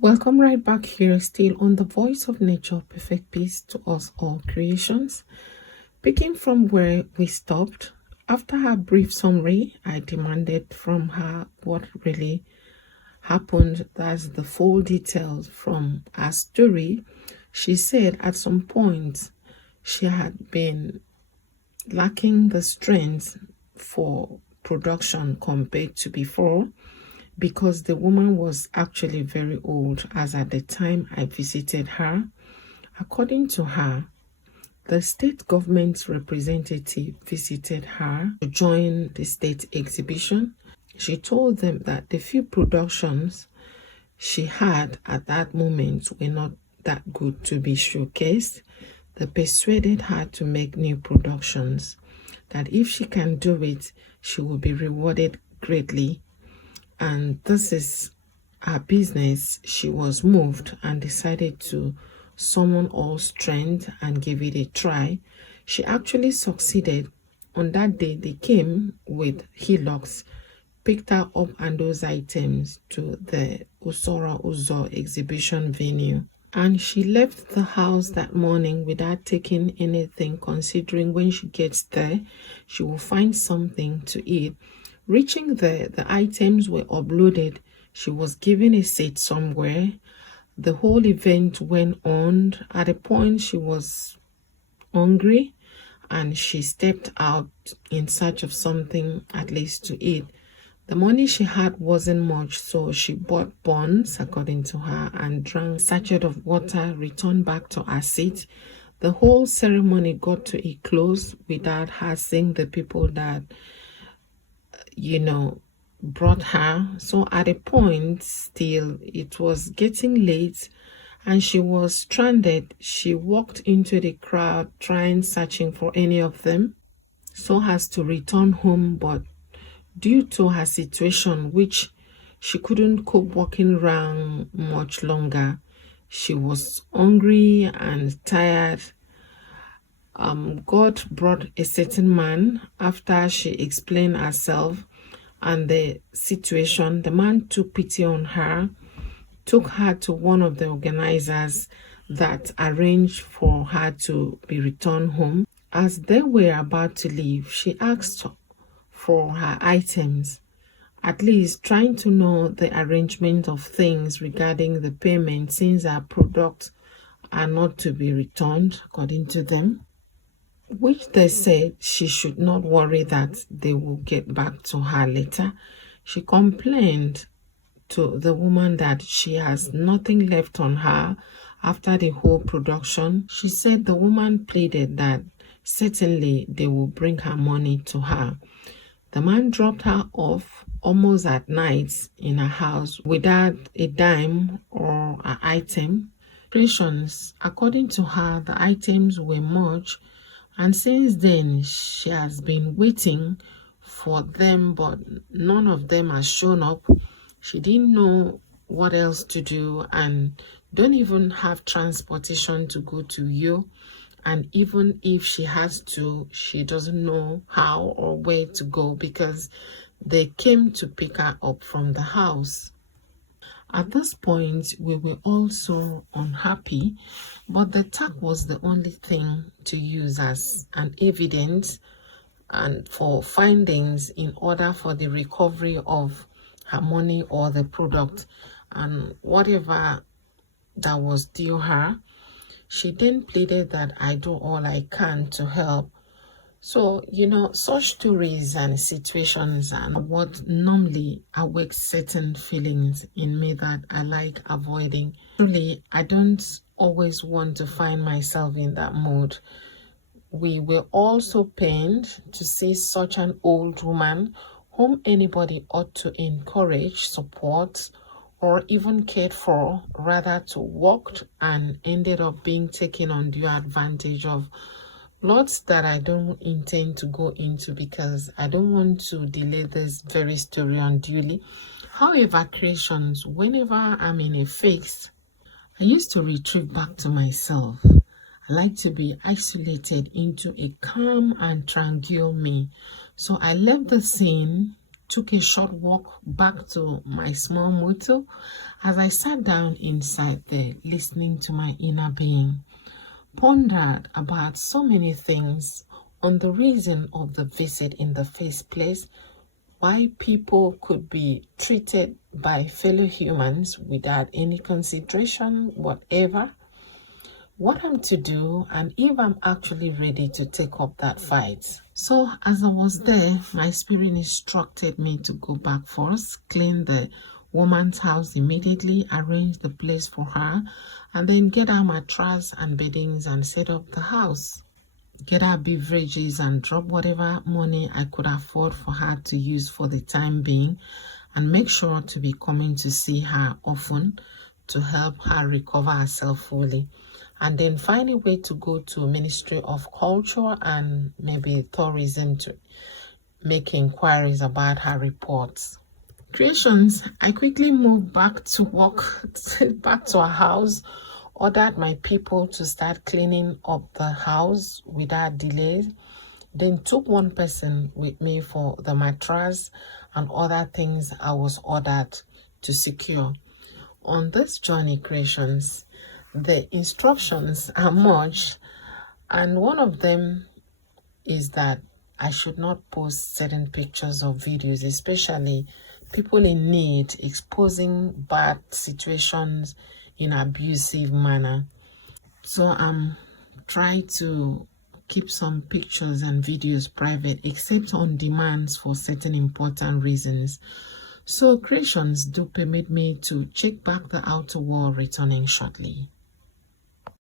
Welcome right back here, still on the Voice of Nature, perfect peace to us all creations. Picking from where we stopped, after her brief summary, I demanded from her what really happened. That's the full details from her story. She said at some point she had been lacking the strength for production compared to before, because the woman was actually very old as at the time I visited her. According to her, the state government representative visited her to join the state exhibition. She told them that the few productions she had at that moment were not that good to be showcased. They persuaded her to make new productions, that if she can do it, she will be rewarded greatly. And this is her business. She was moved and decided to summon all strength and give it a try. She actually succeeded. On that day, they came with hillocks, picked her up and those items to the Usora Uzo exhibition venue. And she left the house that morning without taking anything, considering when she gets there, she will find something to eat. Reaching there, the items were uploaded. She was given a seat somewhere. The whole event went on. At a point, she was hungry and she stepped out in search of something at least to eat. The money she had wasn't much, so she bought buns, according to her, and drank a sachet of water, returned back to her seat. The whole ceremony got to a close without her seeing the people that brought her. So at a point, still, it was getting late and she was stranded. She walked into the crowd, searching for any of them so as to return home, but due to her situation, which she couldn't cope walking around much longer, she was hungry and tired. God brought a certain man after she explained herself and the situation. The man took pity on her, took her to one of the organizers that arranged for her to be returned home. As they were about to leave, she asked for her items, at least trying to know the arrangement of things regarding the payment, since her products are not to be returned, according to them, which they said she should not worry, that they will get back to her later. She complained to the woman that she has nothing left on her after the whole production. She said the woman pleaded that certainly they will bring her money to her. The man dropped her off almost at night in her house without a dime or an item. According to her, the items were much, and since then she has been waiting for them, but none of them has shown up. She didn't know what else to do and don't even have transportation to go to you. And even if she has to, she doesn't know how or where to go, because they came to pick her up from the house. At this point, we were also unhappy, but the tag was the only thing to use as an evidence and for findings in order for the recovery of her money or the product and whatever that was due her. She then pleaded that I do all I can to help. So, such stories and situations and what normally awakes certain feelings in me that I like avoiding. Truly, I don't always want to find myself in that mood. We were also pained to see such an old woman whom anybody ought to encourage, support, or even cared for, rather to walked and ended up being taken undue advantage of. Lots that I don't intend to go into because I don't want to delay this very story unduly. However, creations, whenever I'm in a fix, I used to retreat back to myself. I like to be isolated into a calm and tranquil me. So I left the scene took a short walk back to my small motel. As I sat down inside there, listening to my inner being, pondered about so many things on the reason of the visit in the first place, why people could be treated by fellow humans without any consideration whatever, what I'm to do, and if I'm actually ready to take up that fight. So as I was there, my spirit instructed me to go back first, clean the woman's house immediately, arrange the place for her, and then get her mattress and beddings and set up the house. Get her beverages and drop whatever money I could afford for her to use for the time being, and make sure to be coming to see her often to help her recover herself fully. And then find a way to go to Ministry of Culture and maybe tourism to make inquiries about her reports. Creations, I quickly moved back to work, back to our house, ordered my people to start cleaning up the house without delay, then took one person with me for the mattress and other things I was ordered to secure. On this journey, Creations, the instructions are much, and one of them is that I should not post certain pictures or videos, especially people in need, exposing bad situations in abusive manner. So I'm trying to keep some pictures and videos private, except on demands for certain important reasons. So Creations, do permit me to check back the outer wall, returning shortly.